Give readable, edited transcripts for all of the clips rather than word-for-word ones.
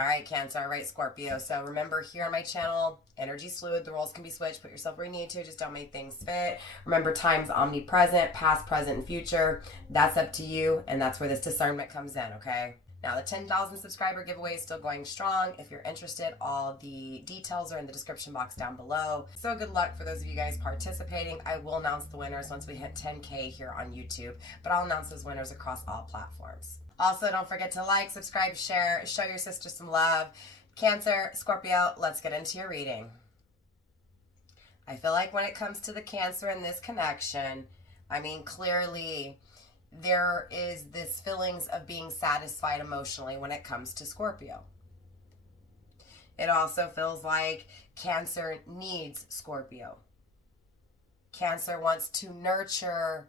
All right, Cancer. All right, Scorpio. So remember, here on my channel, energy's fluid. The roles can be switched. Put yourself where you need to. Just don't make things fit. Remember, time's omnipresent, past, present, and future. That's up to you, and that's where this discernment comes in, okay? Now, the 10,000 subscriber giveaway is still going strong. If you're interested, all the details are in the description box down below. So good luck for those of you guys participating. I will announce the winners once we hit 10K here on YouTube, but I'll announce those winners across all platforms. Also, don't forget to like, subscribe, share, show your sister some love. Cancer, Scorpio, let's get into your reading. I feel like when it comes to the Cancer and this connection, I mean, clearly there is this feelings of being satisfied emotionally when it comes to Scorpio. It also feels like Cancer needs Scorpio. Cancer wants to nurture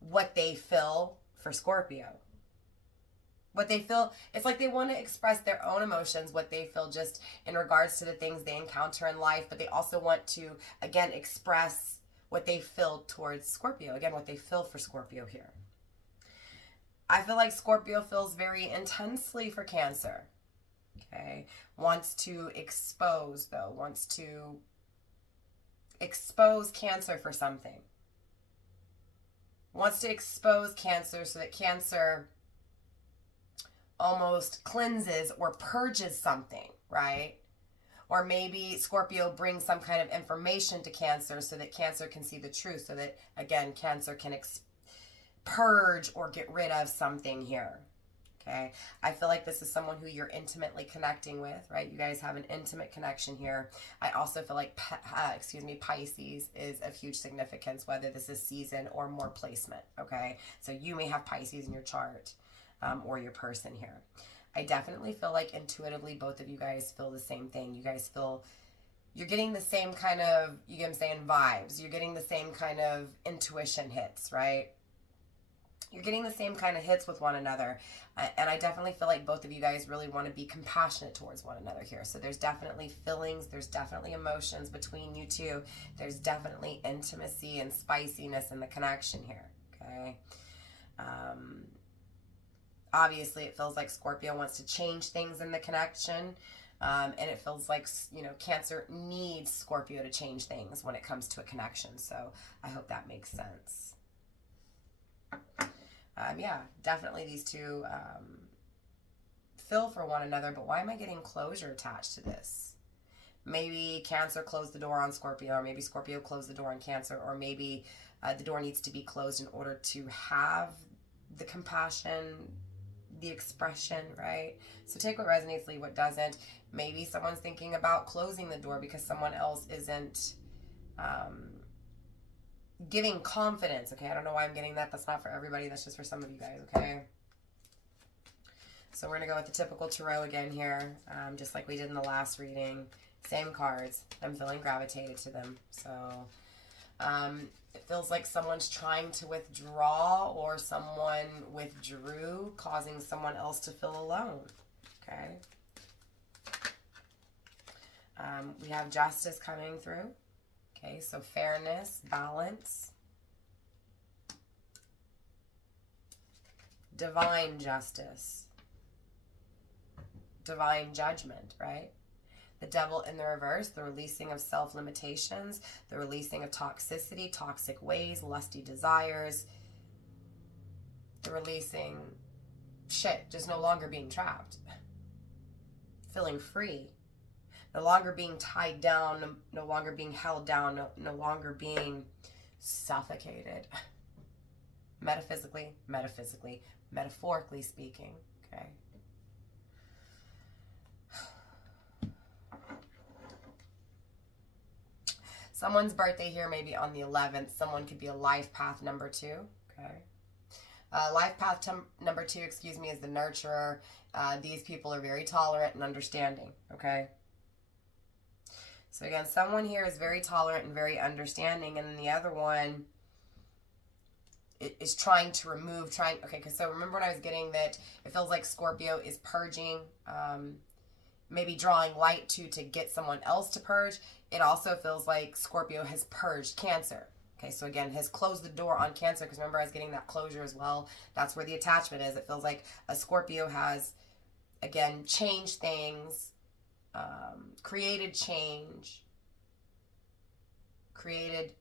what they feel for Scorpio. What they feel, it's like they want to express their own emotions, what they feel just in regards to the things they encounter in life, but they also want to, again, express what they feel towards Scorpio. Again, what they feel for Scorpio here. I feel like Scorpio feels very intensely for Cancer. Okay. Wants to expose, though. Wants to expose Cancer for something. Wants to expose Cancer so that Cancer almost cleanses or purges something, right? Or maybe Scorpio brings some kind of information to Cancer so that Cancer can see the truth, so that, again, Cancer can purge or get rid of something here, okay? I feel like this is someone who you're intimately connecting with, right? You guys have an intimate connection here. I also feel like, Pisces is of huge significance, whether this is season or more placement, okay? So you may have Pisces in your chart. Or your person here. I definitely feel like intuitively both of you guys feel the same thing. You guys feel you're getting the same kind of, you get what I'm saying, vibes. You're getting the same kind of intuition hits, right? You're getting the same kind of hits with one another. And I definitely feel like both of you guys really want to be compassionate towards one another here. So there's definitely feelings, there's definitely emotions between you two. There's definitely intimacy and spiciness in the connection here, okay? Obviously, it feels like Scorpio wants to change things in the connection. And it feels like, you know, Cancer needs Scorpio to change things when it comes to a connection. So I hope that makes sense. Yeah, definitely these two feel for one another. But why am I getting closure attached to this? Maybe Cancer closed the door on Scorpio, or maybe Scorpio closed the door on Cancer, or maybe the door needs to be closed in order to have the compassion, the expression, right? So take what resonates, leave what doesn't. Maybe someone's thinking about closing the door because someone else isn't giving confidence, okay? I don't know why I'm getting that. That's not for everybody. That's just for some of you guys, okay? So we're going to go with the typical tarot again here, just like we did in the last reading. Same cards. I'm feeling gravitated to them. So it feels like someone's trying to withdraw, or someone withdrew, causing someone else to feel alone. Okay. We have justice coming through. Okay, so fairness, balance, divine justice, divine judgment, right? The devil in the reverse, the releasing of self-limitations, the releasing of toxicity, toxic ways, lusty desires, the releasing shit, just no longer being trapped, feeling free, no longer being tied down, no longer being held down, no longer being suffocated. Metaphorically speaking, okay? Someone's birthday here may be on the 11th. Someone could be a life path number 2. Okay. Life path number 2, is the nurturer. These people are very tolerant and understanding. Okay. So again, someone here is very tolerant and very understanding, and then the other one is trying to remove, okay, because so remember when I was getting that it feels like Scorpio is purging, maybe drawing light to get someone else to purge. It also feels like Scorpio has purged Cancer. Okay, so again, has closed the door on Cancer, because remember I was getting that closure as well. That's where the attachment is. It feels like a Scorpio has again, change things, created change, created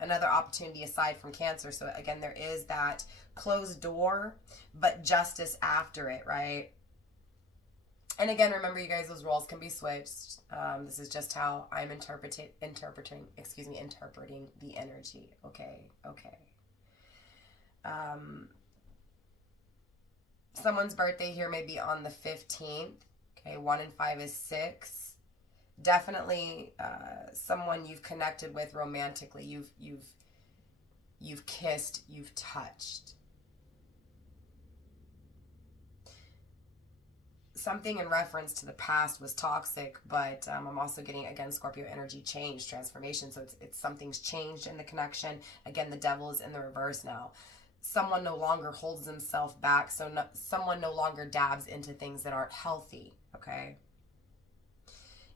another opportunity aside from Cancer. So again, there is that closed door, but justice after it, right? And again, remember, you guys, those roles can be switched. This is just how I'm interpreting the energy. Okay. Someone's birthday here may be on the 15th. Okay, 1 and 5 is 6. Definitely someone you've connected with romantically. You've kissed, you've touched. Something in reference to the past was toxic, but I'm also getting, again, Scorpio energy, change, transformation. So it's something's changed in the connection. Again, the devil is in the reverse now. Someone no longer holds himself back. So someone no longer dabs into things that aren't healthy, okay?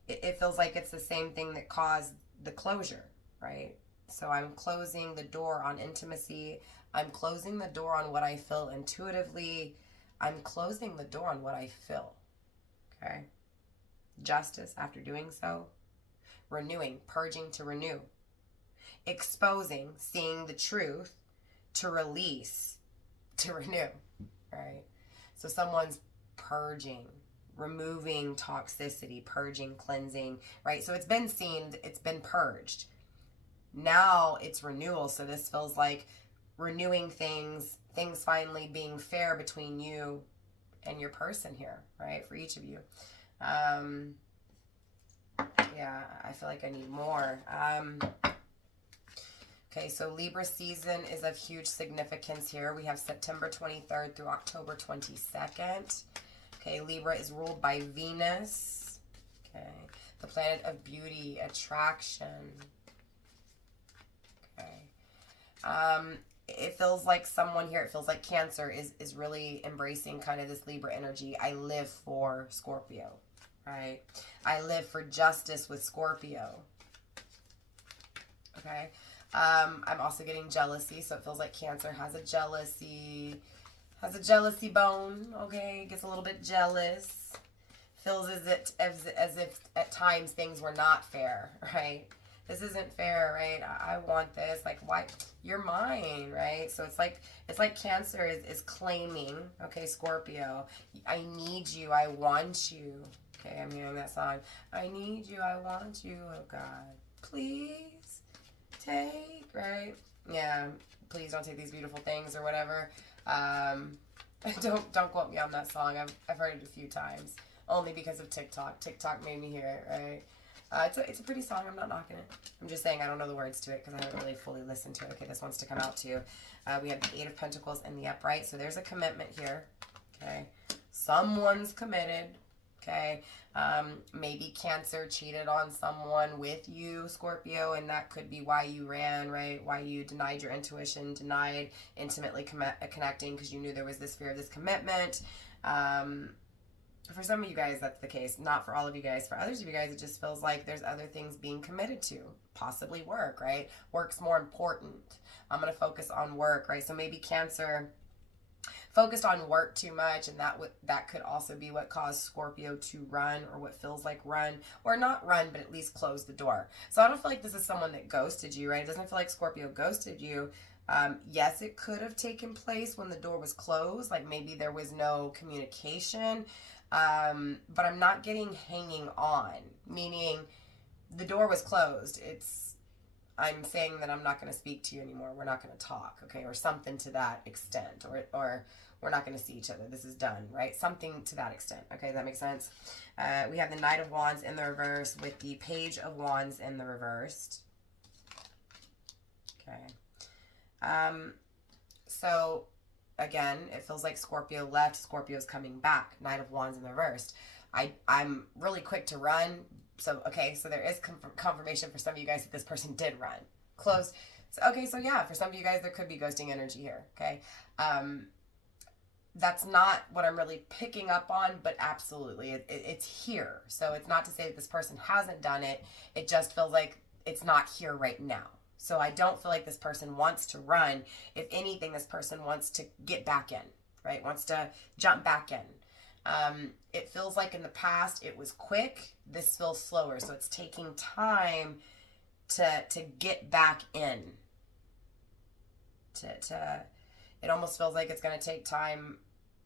It feels like it's the same thing that caused the closure, right? So I'm closing the door on intimacy. I'm closing the door on what I feel intuitively. I'm closing the door on what I feel, okay? Justice after doing so. Renewing, purging to renew. Exposing, seeing the truth, to release, to renew, right? So someone's purging, removing toxicity, purging, cleansing, right? So it's been seen, it's been purged. Now it's renewal. So this feels like renewing things finally being fair between you and your person here, right? For each of you. Yeah, I feel like I need more. Okay, so Libra season is of huge significance here. We have September 23rd through October 22nd. Okay, Libra is ruled by Venus. Okay, the planet of beauty, attraction. Okay. It feels like someone here, it feels like Cancer is really embracing kind of this Libra energy. I live for Scorpio, right? I live for justice with Scorpio. Okay. I'm also getting jealousy, so it feels like Cancer has a jealousy bone, okay? Gets a little bit jealous. Feels as if at times things were not fair, right? This isn't fair, right? I want this. Like, why? You're mine, right? So it's like Cancer is claiming, okay, Scorpio, I need you, I want you. Okay, I'm hearing that song. I need you, I want you, oh God. Please take, right? Yeah, please don't take these beautiful things or whatever. Don't quote me on that song. I've heard it a few times. Only because of TikTok. TikTok made me hear it, right? It's a pretty song. I'm not knocking it. I'm just saying I don't know the words to it because I haven't really fully listened to it. Okay, this wants to come out too. We have the 8 of Pentacles in the upright. So there's a commitment here. Okay. Someone's committed. Okay. Maybe Cancer cheated on someone with you, Scorpio, and that could be why you ran, right? Why you denied your intuition, denied intimately connecting because you knew there was this fear of this commitment. For some of you guys, that's the case. Not for all of you guys. For others of you guys, it just feels like there's other things being committed to. Possibly work, right? Work's more important. I'm going to focus on work, right? So maybe Cancer focused on work too much, and that could also be what caused Scorpio to run, or what feels like run, or not run, but at least close the door. So I don't feel like this is someone that ghosted you, right? It doesn't feel like Scorpio ghosted you. Yes, it could have taken place when the door was closed, like maybe there was no communication. But I'm not getting hanging on, meaning the door was closed. I'm saying that I'm not going to speak to you anymore. We're not going to talk, okay? Or something to that extent, or we're not going to see each other. This is done, right? Something to that extent, okay? Does that make sense? We have the Knight of Wands in the reverse with the Page of Wands in the reversed. Okay. So again, it feels like Scorpio left, Scorpio's coming back. Knight of Wands in the reversed. I'm really quick to run. So, okay, so there is confirmation for some of you guys that this person did run. Close. So, okay, so yeah, for some of you guys, there could be ghosting energy here, okay? That's not what I'm really picking up on, but absolutely, it's here. So it's not to say that this person hasn't done it. It just feels like it's not here right now. So I don't feel like this person wants to run. If anything, this person wants to get back in, right? Wants to jump back in. It feels like in the past it was quick. This feels slower. So it's taking time to get back in. It almost feels like it's going to take time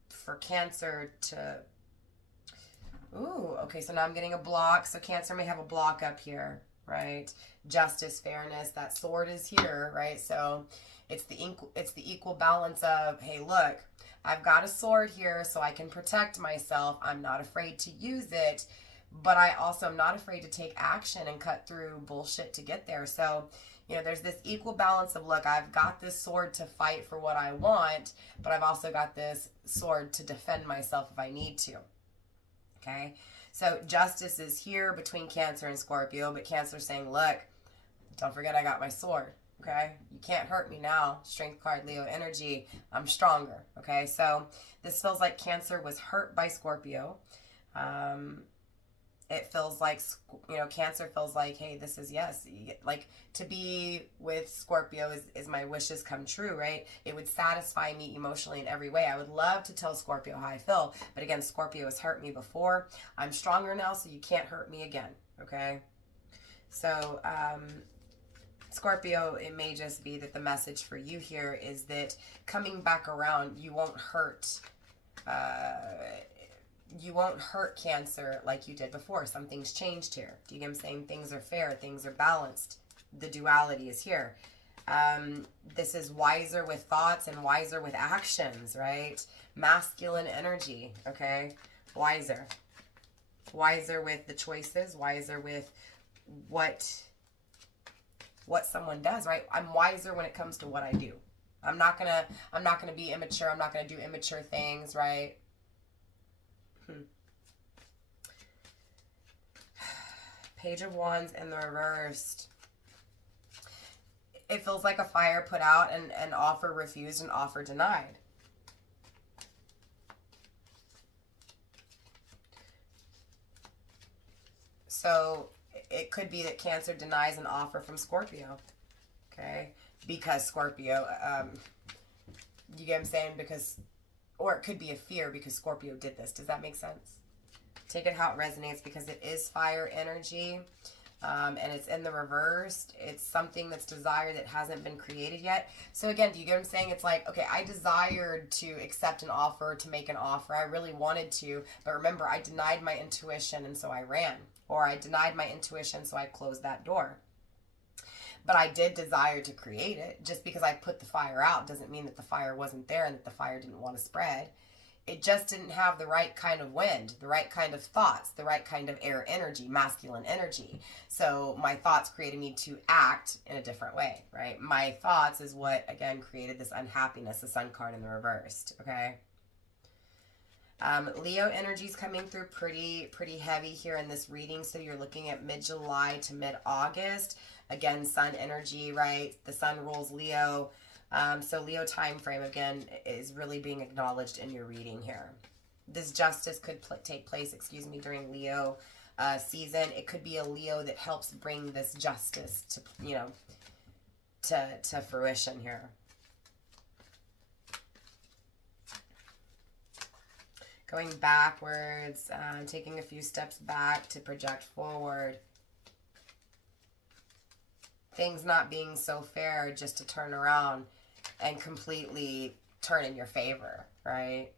for Cancer to... Ooh, okay, so now I'm getting a block. So Cancer may have a block up here, right? Justice, fairness, that sword is here, right? So it's the equal balance of, hey, look, I've got a sword here so I can protect myself. I'm not afraid to use it, but I also am not afraid to take action and cut through bullshit to get there. So, you know, there's this equal balance of, look, I've got this sword to fight for what I want, but I've also got this sword to defend myself if I need to. Okay? So justice is here between Cancer and Scorpio, but Cancer's saying, look, don't forget I got my sword. Okay? You can't hurt me now. Strength card, Leo energy. I'm stronger. Okay? So this feels like Cancer was hurt by Scorpio. It feels like, you know, Cancer feels like, hey, this is, yes, like to be with Scorpio is my wishes come true, right? It would satisfy me emotionally in every way. I would love to tell Scorpio how I feel, but again, Scorpio has hurt me before. I'm stronger now, so you can't hurt me again, okay? So, Scorpio, it may just be that the message for you here is that coming back around, you won't hurt Cancer like you did before. Something's changed here. Do you get what I'm saying? Things are fair. Things are balanced. The duality is here. This is wiser with thoughts and wiser with actions, right? Masculine energy, okay? Wiser. Wiser with the choices. Wiser with what someone does, right? I'm wiser when it comes to what I do. I'm not gonna be immature. I'm not gonna do immature things, right? Page of Wands in the reversed. It feels like a fire put out and an offer refused and offer denied. So it could be that Cancer denies an offer from Scorpio. Okay? Because Scorpio, you get what I'm saying? Because, or it could be a fear because Scorpio did this. Does that make sense? Take it how it resonates because it is fire energy, and it's in the reversed. It's something that's desired that hasn't been created yet. So again, do you get what I'm saying? It's like, okay, I desired to accept an offer, to make an offer. I really wanted to, but remember, I denied my intuition and so I ran. Or I denied my intuition so I closed that door. But I did desire to create it. Just because I put the fire out doesn't mean that the fire wasn't there and that the fire didn't want to spread. It just didn't have the right kind of wind, the right kind of thoughts, the right kind of air energy, masculine energy. So my thoughts created me to act in a different way, right? My thoughts is what, again, created this unhappiness, the sun card in the reversed, okay? Leo energy is coming through pretty heavy here in this reading. So you're looking at mid-July to mid-August. Again, sun energy, right? The sun rules Leo. So Leo time frame, again, is really being acknowledged in your reading here. This justice could take place, during Leo season. It could be a Leo that helps bring this justice to, you know, to fruition here. Going backwards, taking a few steps back to project forward. Things not being so fair just to turn around and completely turn in your favor, right?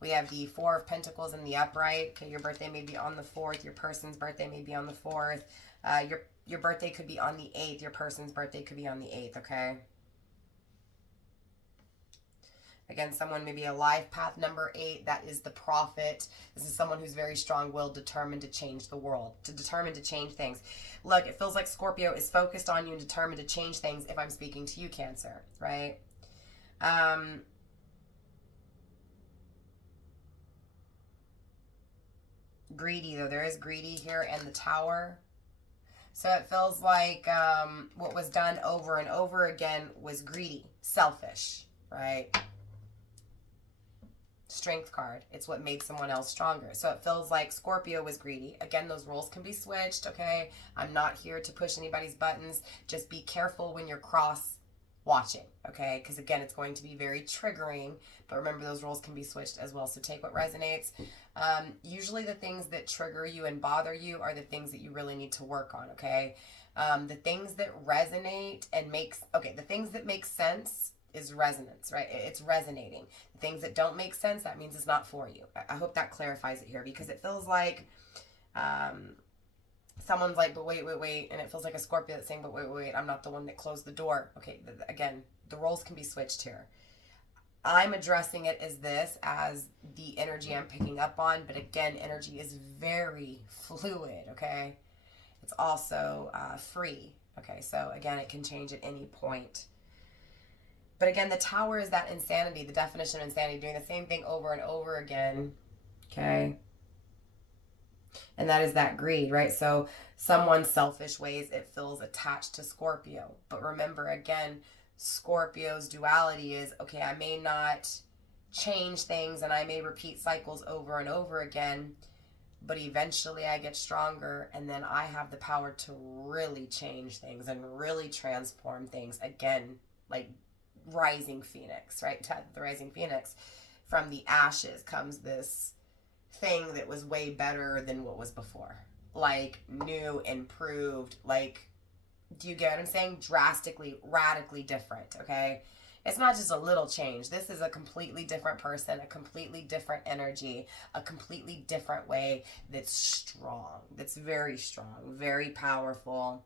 We have the Four of Pentacles in the upright. Okay, your birthday may be on the 4th. Your person's birthday may be on the 4th. Your birthday could be on the 8th. Your person's birthday could be on the 8th, okay? Again, someone may be a life path number 8. That is the prophet. This is someone who's very strong-willed, determined to change the world, determined to change things. Look, it feels like Scorpio is focused on you and determined to change things if I'm speaking to you, Cancer, right? Greedy, though. There is greedy here and the Tower. So it feels like what was done over and over again was greedy, selfish, right? Strength card. It's what made someone else stronger. So it feels like Scorpio was greedy. Again, those roles can be switched, okay? I'm not here to push anybody's buttons. Just be careful when you're cross watching, okay? Because again, it's going to be very triggering, but remember those roles can be switched as well. So take what resonates. Usually the things that trigger you and bother you are the things that you really need to work on, okay? The things that resonate and the things that make sense is resonance, right? It's resonating. The things that don't make sense, that means it's not for you. I hope that clarifies it here, because it feels like someone's like, but wait, and it feels like a Scorpio that's saying, but wait, I'm not the one that closed the door. Okay, again, the roles can be switched here. I'm addressing it as the energy I'm picking up on, but again, energy is very fluid, okay? It's also free, okay? So again, it can change at any point. But again, the Tower is that insanity, the definition of insanity, doing the same thing over and over again, okay? And that is that greed, right? So someone's selfish ways, it feels attached to Scorpio. But remember, again, Scorpio's duality is, okay, I may not change things and I may repeat cycles over and over again, but eventually I get stronger and then I have the power to really change things and really transform things. Again, like rising phoenix, right? The rising phoenix. From the ashes comes this thing that was way better than what was before. Like new, improved, like, do you get what I'm saying? Drastically, radically different, okay? It's not just a little change. This is a completely different person, a completely different energy, a completely different way that's strong, that's very strong, very powerful.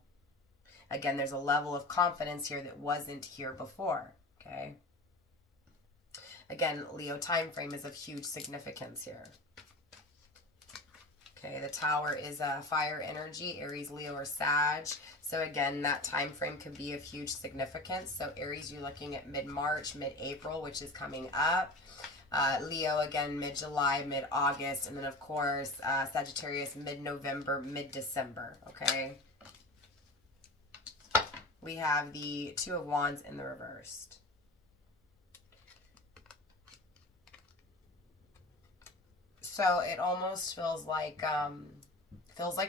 Again, there's a level of confidence here that wasn't here before, okay? Again, Leo time frame is of huge significance here. Okay, the Tower is a fire energy, Aries, Leo, or Sag. So again, that time frame could be of huge significance. So Aries, you're looking at mid-March, mid-April, which is coming up. Leo, again, mid-July, mid-August. And then, of course, Sagittarius, mid-November, mid-December, okay? We have the Two of Wands in the reversed. So it almost feels like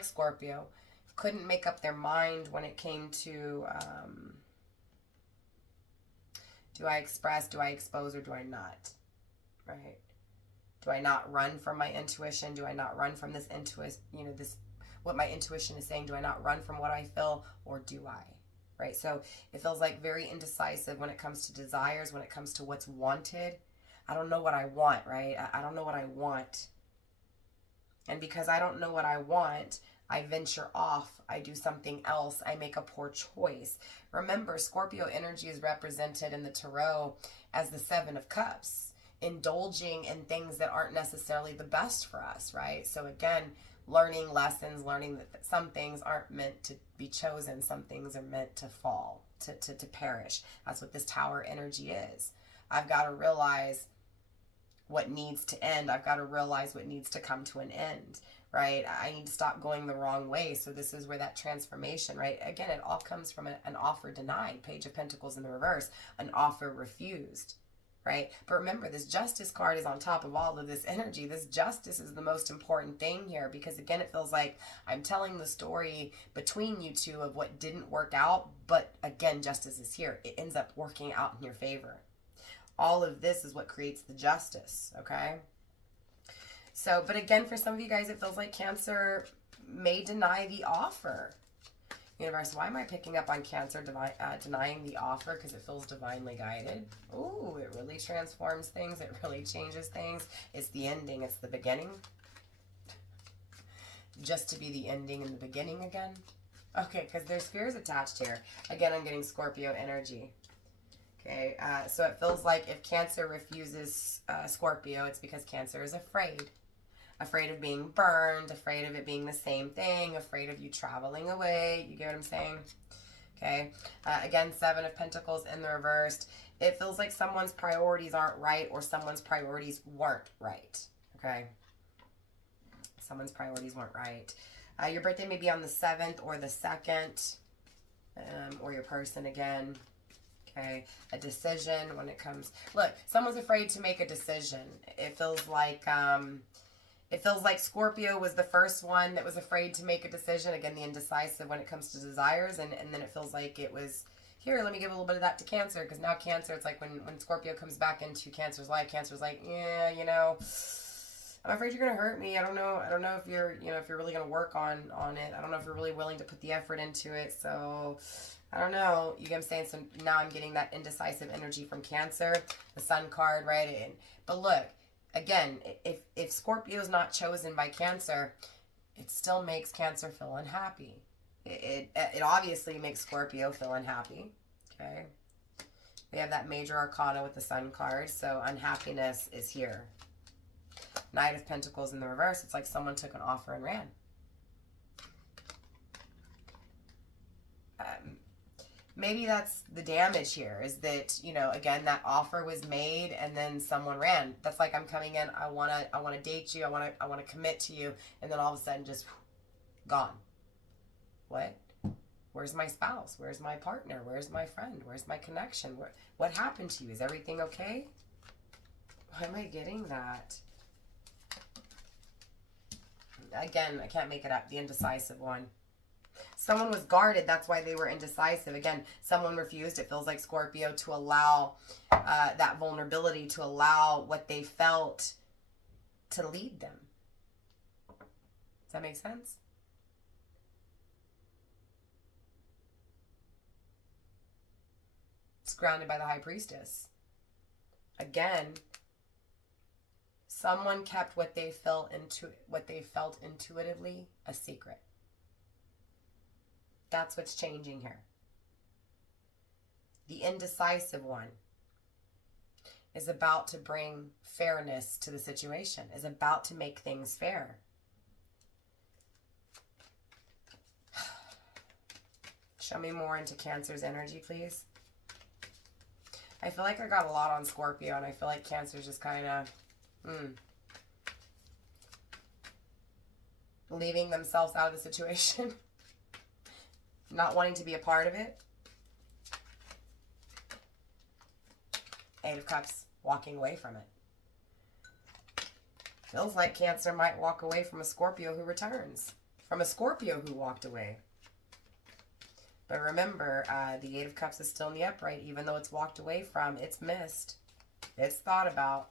Scorpio couldn't make up their mind when it came to do I express, do I expose, or do I not? Right? Do I not run from my intuition? Do I not run from this intuition? You know, this what my intuition is saying. Do I not run from what I feel, or do I? Right? So it feels like very indecisive when it comes to desires, when it comes to what's wanted. I don't know what I want, right? I don't know what I want. And because I don't know what I want, I venture off. I do something else. I make a poor choice. Remember, Scorpio energy is represented in the Tarot as the Seven of Cups, indulging in things that aren't necessarily the best for us, right? So again, learning lessons, learning that some things aren't meant to be chosen. Some things are meant to fall, to perish. That's what this Tower energy is. I've got to realize what needs to end. I've got to realize what needs to come to an end, right? I need to stop going the wrong way. So this is where that transformation, right? Again, it all comes from an offer denied, Page of Pentacles in the reverse, an offer refused, right? But remember, this Justice card is on top of all of this energy. This Justice is the most important thing here, because again, it feels like I'm telling the story between you two of what didn't work out, but again, Justice is here. It ends up working out in your favor. All of this is what creates the Justice, okay? So, but again, for some of you guys, it feels like Cancer may deny the offer. Universe, why am I picking up on Cancer denying the offer? Because it feels divinely guided. Ooh, it really transforms things. It really changes things. It's the ending. It's the beginning. Just to be the ending and the beginning again. Okay, because there's fears attached here. Again, I'm getting Scorpio energy. Okay, so it feels like if Cancer refuses Scorpio, it's because Cancer is afraid. Afraid of being burned, afraid of it being the same thing, afraid of you traveling away. You get what I'm saying? Okay, again, Seven of Pentacles in the reversed. It feels like someone's priorities aren't right, or someone's priorities weren't right. Okay, someone's priorities weren't right. Your birthday may be on the 7th or the 2nd, or your person again. Okay, a decision when it comes. Look, someone's afraid to make a decision. It feels like Scorpio was the first one that was afraid to make a decision. Again, the indecisive when it comes to desires, and then it feels like it was Here, let me give a little bit of that to Cancer, because now Cancer, it's like when Scorpio comes back into Cancer's life, Cancer's like, yeah, you know, I'm afraid you're gonna hurt me. I don't know if you're, you know, if you're really gonna work on it. I don't know if you're really willing to put the effort into it. So I don't know. You get what I'm saying? So now I'm getting that indecisive energy from Cancer, the Sun card, right? But look, again, if Scorpio is not chosen by Cancer, it still makes Cancer feel unhappy. It obviously makes Scorpio feel unhappy. Okay. We have that major arcana with the Sun card, so unhappiness is here. Knight of Pentacles in the reverse. It's like someone took an offer and ran. Maybe that's the damage here, is that, you know, again, that offer was made and then someone ran. That's like, I'm coming in, I wanna date you, I wanna commit to you, and then all of a sudden just gone. What? Where's my spouse? Where's my partner? Where's my friend? Where's my connection? What happened to you? Is everything okay? Why am I getting that? Again, I can't make it up. The indecisive one. Someone was guarded. That's why they were indecisive. Again, someone refused. It feels like Scorpio to allow that vulnerability, to allow what they felt to lead them. Does that make sense? It's grounded by the High Priestess. Again, someone kept what they felt intuitively a secret. That's what's changing here. The indecisive one is about to bring fairness to the situation, is about to make things fair. Show me more into Cancer's energy, please. I feel like I got a lot on Scorpio, and I feel like Cancer's just kind of leaving themselves out of the situation. Not wanting to be a part of it. Eight of Cups, walking away from it. Feels like Cancer might walk away from a Scorpio who returns. From a Scorpio who walked away. But remember, the Eight of Cups is still in the upright. Even though it's walked away from, it's missed. It's thought about.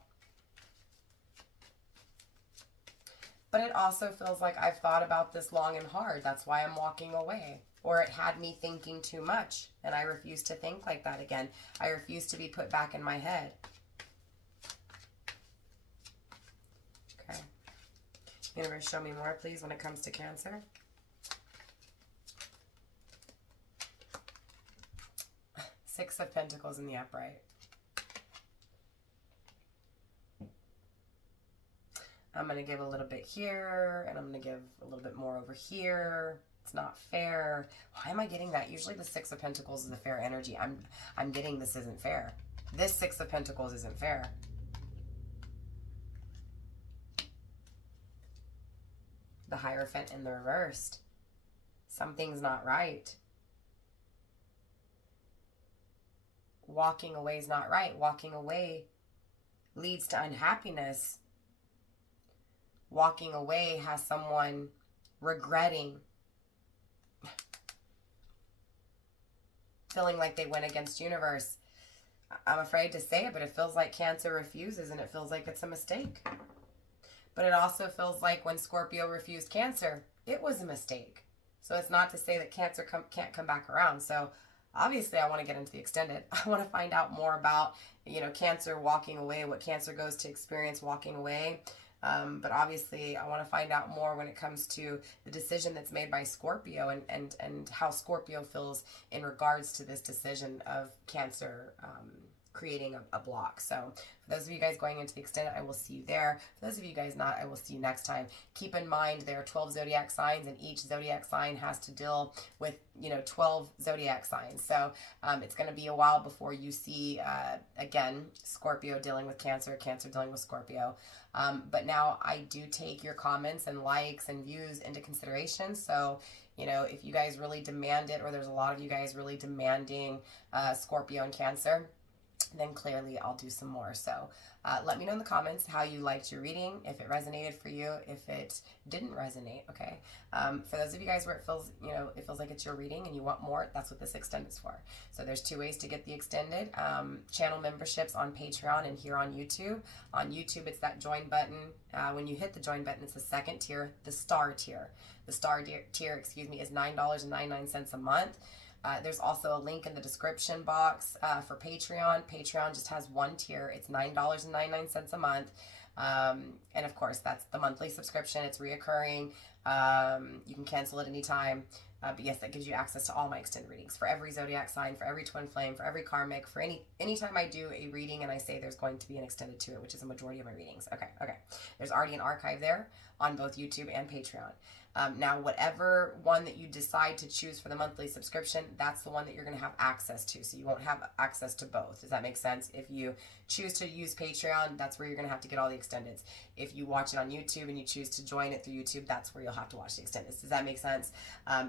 But it also feels like I've thought about this long and hard. That's why I'm walking away. Or it had me thinking too much, and I refuse to think like that again. I refuse to be put back in my head. Okay. Universe, show me more, please, when it comes to Cancer. Six of Pentacles in the upright. I'm going to give a little bit here, and I'm going to give a little bit more over here. It's not fair. Why am I getting that? Usually the Six of Pentacles is a fair energy. I'm getting this isn't fair. This Six of Pentacles isn't fair. The Hierophant in the reversed. Something's not right. Walking away is not right. Walking away leads to unhappiness. Walking away has someone regretting, feeling like they went against universe. I'm afraid to say it, but it feels like Cancer refuses, and it feels like it's a mistake. But it also feels like when Scorpio refused Cancer, it was a mistake. So it's not to say that Cancer can't come back around. So obviously I want to get into the extended. I want to find out more about, you know, Cancer walking away, what Cancer goes to experience walking away. But obviously I want to find out more when it comes to the decision that's made by Scorpio, and how Scorpio feels in regards to this decision of Cancer creating a block. So for those of you guys going into the extended, I will see you there. For those of you guys not, I will see you next time. Keep in mind there are 12 zodiac signs, and each zodiac sign has to deal with, you know, 12 zodiac signs. So it's going to be a while before you see, again, Scorpio dealing with Cancer, Cancer dealing with Scorpio. But now I do take your comments and likes and views into consideration. So, you know, if you guys really demand it, or there's a lot of you guys really demanding Scorpio and Cancer, then clearly I'll do some more. So let me know in the comments how you liked your reading, if it resonated for you, if it didn't resonate. Okay. For those of you guys where it feels, it feels like it's your reading and you want more, that's what this extended is for. So there's 2 ways to get the extended: channel memberships on Patreon and here on YouTube. On YouTube, it's that join button. When you hit the join button, it's the second tier, the star tier. The star tier, is $9.99 a month. There's also a link in the description box for Patreon. Patreon just has 1 tier. It's $9.99 a month. And of course, that's the monthly subscription. It's reoccurring. You can cancel it anytime. But yes, that gives you access to all my extended readings for every zodiac sign, for every twin flame, for every karmic, for anytime I do a reading and I say there's going to be an extended to it, which is a majority of my readings. Okay. There's already an archive there on both YouTube and Patreon. Now, whatever one that you decide to choose for the monthly subscription, that's the one that you're going to have access to. So you won't have access to both. Does that make sense? If you choose to use Patreon, that's where you're going to have to get all the extendeds. If you watch it on YouTube and you choose to join it through YouTube, that's where you'll have to watch the extendeds. Does that make sense?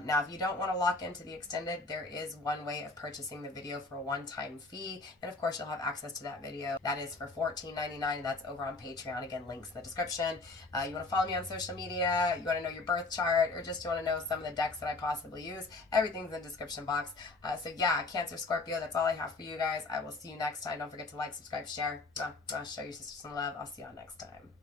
Now, if you don't want to lock into the extended, there is one way of purchasing the video for a one-time fee. And of course, you'll have access to that video. That is for $14.99. And that's over on Patreon. Again, links in the description. You want to follow me on social media, you want to know your birth chart, or just you want to know some of the decks that I possibly use, everything's in the description box. So yeah, Cancer, Scorpio, that's all I have for you guys. I will see you next time. Don't forget to like, subscribe, share. Show your sister some love. I'll see y'all next time.